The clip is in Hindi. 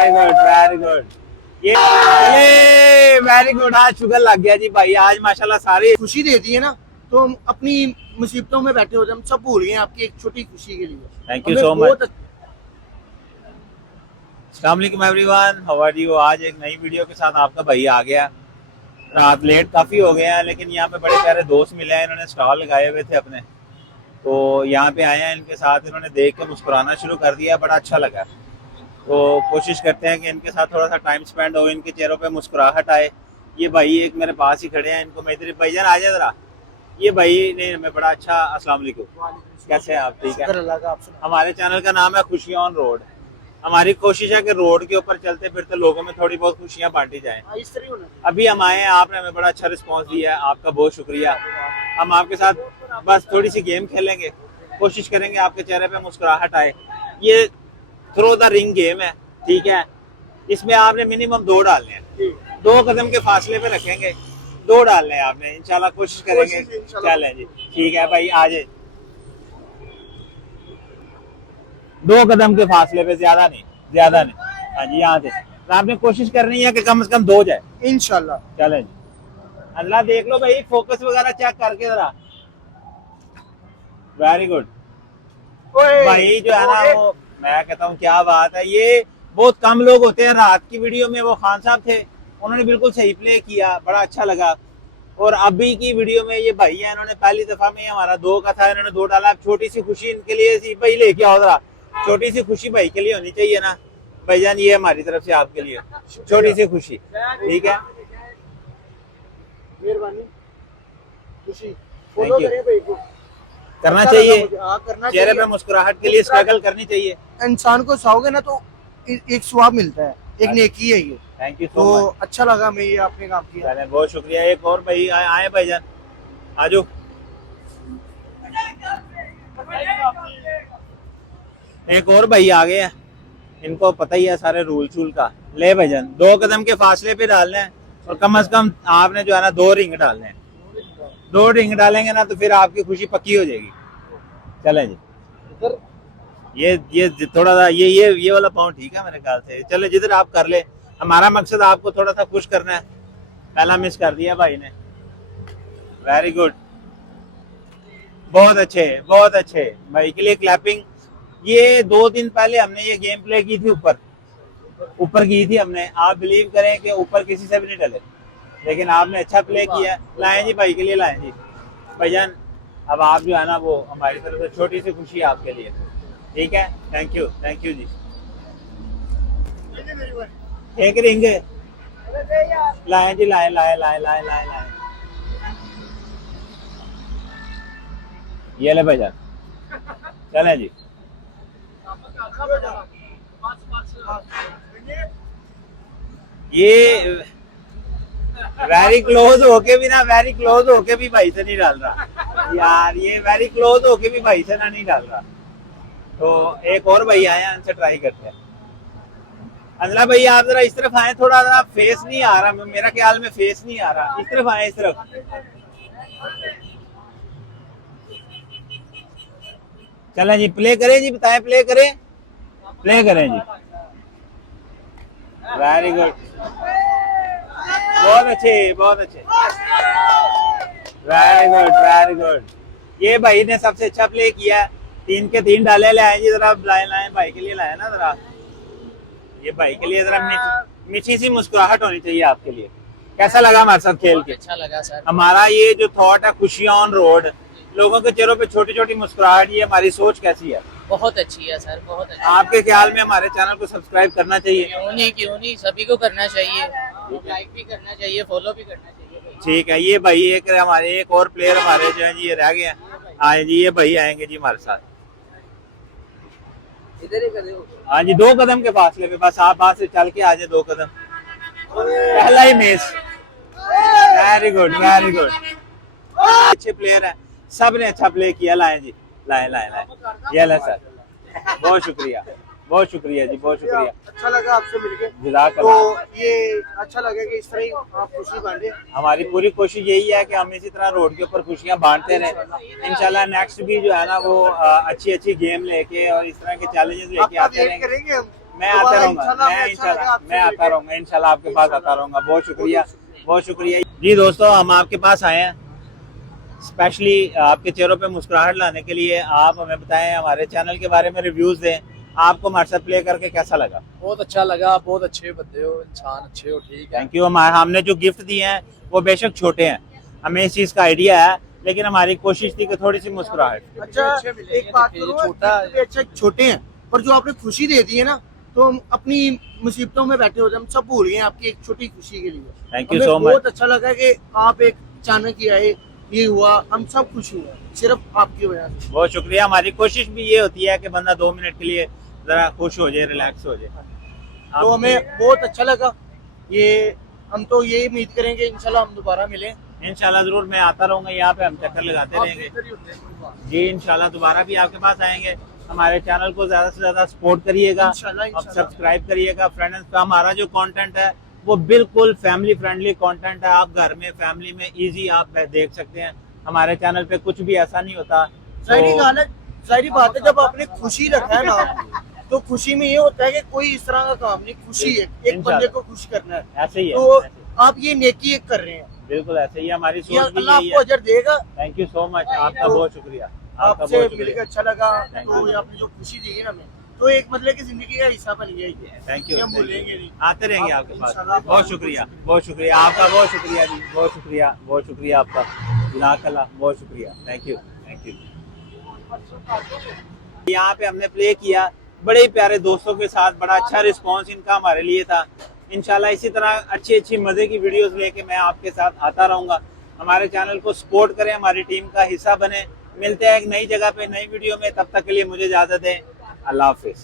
Very good very good. ये वेरी गुड, आज शुगर लग गया जी भाई, आज माशाल्लाह सारी खुशी देती है ना, तो हम अपनी मुसीबतों में बैठे होते हम सब भूल गए आपकी एक छोटी खुशी के लिए। Thank you so much. अस्सलाम वालेकुम एवरीवन, हाउ आर यू। आज एक नई वीडियो के साथ आपका भाई आ गया। रात लेट काफ़ी हो गए हैं, लेकिन यहाँ पे बड़े प्यारे दोस्त मिले हैं, इन्होंने स्टॉल लगाए हुए थे अपने, तो यहाँ पे आए हैं इनके साथ। इन्होंने देख के मुस्कुराना शुरू कर दिया, बड़ा अच्छा लगा। तो कोशिश करते हैं कि इनके साथ थोड़ा सा टाइम स्पेंड हो, इनके चेहरों पे मुस्कुराहट आए। ये भाई एक मेरे पास ही खड़े हैं, इनको मैं इधर, भाईजान आ जाए ज़रा। ये भाई ने हमें बड़ा अच्छा, अस्सलाम वालेकुम, कैसे हैं आप? ठीक है। हमारे चैनल का नाम है खुशियाँ ऑन रोड। हमारी कोशिश है कि रोड के ऊपर चलते फिरते लोगों में थोड़ी बहुत खुशियाँ बांटी जाएं। अभी हम आए हैं, आपने हमें बड़ा अच्छा रिस्पांस दिया है, आपका बहुत शुक्रिया। हम आपके साथ बस थोड़ी सी गेम खेलेंगे, कोशिश करेंगे आपके चेहरे पे मुस्कुराहट आए। ये थ्रो द रिंग गेम है, ठीक है। इसमें आपने मिनिमम 2 डालने हैं, 2 कदम के फासले पे रखेंगे, 2 डालने हैं आपने। इंशाल्लाह कोशिश करेंगे। चलें जी, ठीक है भाई, आ जाए। 2 कदम के फासले पे, ज्यादा नहीं, ज्यादा नहीं। हाँ जी, यहाँ से तो आपने कोशिश करनी है कि कम से कम 2 जाए इंशाल्लाह। चलें जी, अल्लाह देख लो भाई, फोकस वगैरह चेक करके जरा। वेरी गुड भाई, जो है ना वो, मैं कहता हूँ क्या बात है। ये बहुत कम लोग होते हैं, रात की वीडियो में वो खान साहब थे, उन्होंने बिल्कुल सही प्ले किया, बड़ा अच्छा लगा। और अभी की वीडियो में ये भाई है, इन्होंने पहली दफा में हमारा 2 का था, इन्होंने 2 डाला। छोटी सी खुशी इनके लिए सी, भाई लेके आओ जरा, छोटी सी खुशी भाई के लिए होनी चाहिए ना भाईजान। ये हमारी तरफ से आपके लिए छोटी सी खुशी, ठीक है। मेहरबानी, खुशी थैंक यू। करना चाहिए, चेहरे पे मुस्कुराहट के लिए स्ट्रगल करनी चाहिए। इंसान को चाहोगे ना तो एक स्वाब मिलता है, एक नेकी है ये। थैंक यू तो सो मच, अच्छा लगा हमें ये आपने काम किया। बहुत शुक्रिया। एक और भाई आए भाईजान, आजो। एक और भाई आ गए हैं, इनको पता ही है सारे रूल शूल का। ले भाईजान, 2 कदम के फासले पे डालना है, और कम से कम आपने जो है ना 2 रिंग डालने हैं। 2 रिंग डालेंगे ना तो फिर आपकी खुशी पक्की हो जाएगी। चलें जी, ये थोड़ा सा ये वाला पाँव ठीक है मेरे ख्याल से। चले जिधर आप कर ले, हमारा मकसद आपको थोड़ा सा खुश करना है। पहला मिस कर दिया भाई ने। वेरी गुड, बहुत अच्छे, बहुत अच्छे भाई के लिए क्लैपिंग। ये 2 दिन पहले हमने ये गेम प्ले की थी, ऊपर की थी हमने। आप बिलीव करें कि ऊपर किसी से भी नहीं डले, लेकिन आपने अच्छा प्ले किया। लाएं जी भाई के लिए, लाएं जी भाईजान। अब आप जो है ना वो हमारी तरफ से छोटी सी खुशी आपके लिए, ठीक है। थैंक यू जी। एक रिंग लाएं जी, लाएं लाएं लाएं लाएं लाएं लाएं। ये ले भाईजान, चलें जी। ये वेरी क्लोज होके भी ना, वेरी क्लोज होके भी भाई से नहीं डाल रहा यार। ये वेरी क्लोज होके भी भाई से ना नहीं डाल रहा। तो एक और भाई आए हैं, उनसे ट्राई करते हैं। अंजला भाई आप जरा इस तरफ आए, थोड़ा सा फेस नहीं आ रहा, मेरा ख्याल में फेस नहीं आ रहा। इस तरफ आए, इस तरफ। चलें जी, प्ले करें जी, बताएं, प्ले करें, प्ले करें जी। वेरी गुड, बहुत अच्छे, बहुत अच्छे। Very good, very good. ये भाई ने सबसे अच्छा प्ले किया, 3 के 3 डाले। ले आए जी जरा, लाए भाई के लिए, लाए ना जरा। ये भाई के लिए जरा मीठी सी मुस्कुराहट होनी चाहिए आपके लिए। कैसा लगा हमारे साथ खेल के? अच्छा लगा सर। हमारा ये जो थॉट है खुशियाँ ऑन रोड, लोगों के चेहरों पे छोटी छोटी मुस्कुराहट, ये हमारी सोच कैसी है? बहुत अच्छी है सर, बहुत अच्छी। आपके ख्याल में हमारे चैनल को सब्सक्राइब करना चाहिए? क्यों नहीं, सभी को करना चाहिए, लाइक भी करना चाहिए, फॉलो भी करना चाहिए। ठीक है। ये भाई एक और प्लेयर हमारे जो है जी, ये रह गए हैं। आए जी, ये भाई आएंगे जी हमारे साथ। इधर ही कर दो। हाँ जी, 2 कदम के फासले पे, बस आप वहां से चल के आ जाए 2 कदम। पहला ही miss. Very good, very good. अच्छे प्लेयर है, सब ने अच्छा प्ले किया। लाएं जी, लाएं लाएं लाएं। ये ले सर, बहुत शुक्रिया, बहुत शुक्रिया जी, बहुत शुक्रिया। अच्छा लगा आपसे मिलके। जज़ाकल्लाह। तो ये अच्छा लगा कि इस तरह ही आप खुशी बांटे। हमारी पूरी कोशिश यही है कि हम इसी तरह रोड के ऊपर खुशियां बांटते रहें। इंशाल्लाह नेक्स्ट भी जो है ना वो अच्छी अच्छी गेम लेके और इस तरह के चैलेंजेस लेके आते रहेंगे। मैं आता रहूंगा, इंशाल्लाह मैं हमें अच्छा लगा इंशाल्लाह आपसे मैं आता मिलके। रहूंगा, इंशाल्लाह आपके पास आता इंशाल्लाह। रहूंगा। बहुत शुक्रिया, बहुत शुक्रिया जी। दोस्तों, हम आपके पास आए हैं स्पेशली आपके चेहरों पे मुस्कुराहट लाने के लिए। आप हमें बताएं, हमारे चैनल के बारे में रिव्यूज दें, आपको हमारे साथ प्ले करके कैसा लगा? बहुत अच्छा लगा, बहुत अच्छे बंदे हो, इंसान अच्छे हो, ठीक है। Thank you. हमने जो गिफ्ट दिए हैं वो बेशक छोटे हैं, हमें इस चीज़ का आइडिया है, लेकिन हमारी कोशिश थी कि थोड़ी सी मुस्कुराहट। अच्छा अच्छे मिलेंगे, एक बात देखिए, करूँ, छोटा गिफ्ट भी अच्छे छोटे हैं, पर जो आपने खुशी दे दी है ना, तो हम अपनी मुसीबतों में बैठे होते हम सब भूल गए हैं आपकी एक छोटी खुशी के लिए। थैंक यू हमें सो मच। बहुत अच्छा लगा कि आप एक अचानक ही आए, ये हुआ, हम सब खुश हुए सिर्फ आपकी वजह से। बहुत शुक्रिया। हमारी कोशिश भी ये होती है कि बंदा 2 मिनट के लिए जरा खुश हो जाए, रिलैक्स हो जाए। तो हमें बहुत अच्छा लगा ये। हम तो ये उम्मीद करेंगे इंशाल्लाह हम दोबारा मिलें। इंशाल्लाह जरूर, मैं आता रहूंगा यहाँ पे, हम चक्कर लगाते आप रहेंगे इधर ही होते हैं, कोई बात जी। इंशाल्लाह दोबारा भी आपके पास आएंगे। हमारे चैनल को ज्यादा से ज्यादा सपोर्ट करिएगा, इंशाल्लाह, अब इंशाल्लाह। सब्सक्राइब करिएगा। फ्रेंड्स, हमारा जो कंटेंट है वो बिल्कुल फैमिली फ्रेंडली कंटेंट है। आप घर में फैमिली में इजी आप देख सकते हैं। हमारे चैनल पे कुछ भी ऐसा नहीं होता। जाहिर तो गाल है, जाहिर बात है, जब आपने खुशी रखा है ना, तो खुशी में ये होता है कि कोई इस तरह का काम नहीं, खुशी है एक इंशाल्लाह। बंदे को खुश करना है। ऐसे ही है, तो ऐसे ही। आप ये नेकी एक कर रहे हैं, बिल्कुल ऐसे ही है, हमारी ये सोच भी अल्लाह यही आपको है। अजर देगा। थैंक यू सो मच, आपका तो बहुत शुक्रिया, आपका आपसे बहुत मिलकर शुक्रिया। अच्छा लगा। Thank तो you. ये आपने जो खुशी दी है ना हमें, तो एक मतलब की जिंदगी का हिस्सा बन गया ये। थैंक यू, ये हम भूलेंगे नहीं। आते रहेंगे आप आपके पास। इंशाल्लाह बहुत शुक्रिया, बहुत शुक्रिया आपका, बहुत शुक्रिया जी, बहुत शुक्रिया, बहुत शुक्रिया आपका, जज़ाकल्लाह, बहुत शुक्रिया। Thank you, thank you. यहाँ पे हमने प्ले किया बड़े ही प्यारे दोस्तों के साथ, बड़ा अच्छा रिस्पांस इनका हमारे लिए था। इंशाल्लाह इसी तरह अच्छी अच्छी मज़े की वीडियोस लेके मैं आपके साथ आता रहूँगा। हमारे चैनल को सपोर्ट करें, हमारी टीम का हिस्सा बने। मिलते हैं एक नई जगह पे, नई वीडियो में। तब तक के लिए मुझे इजाज़त दें। अल्लाह हाफिज़।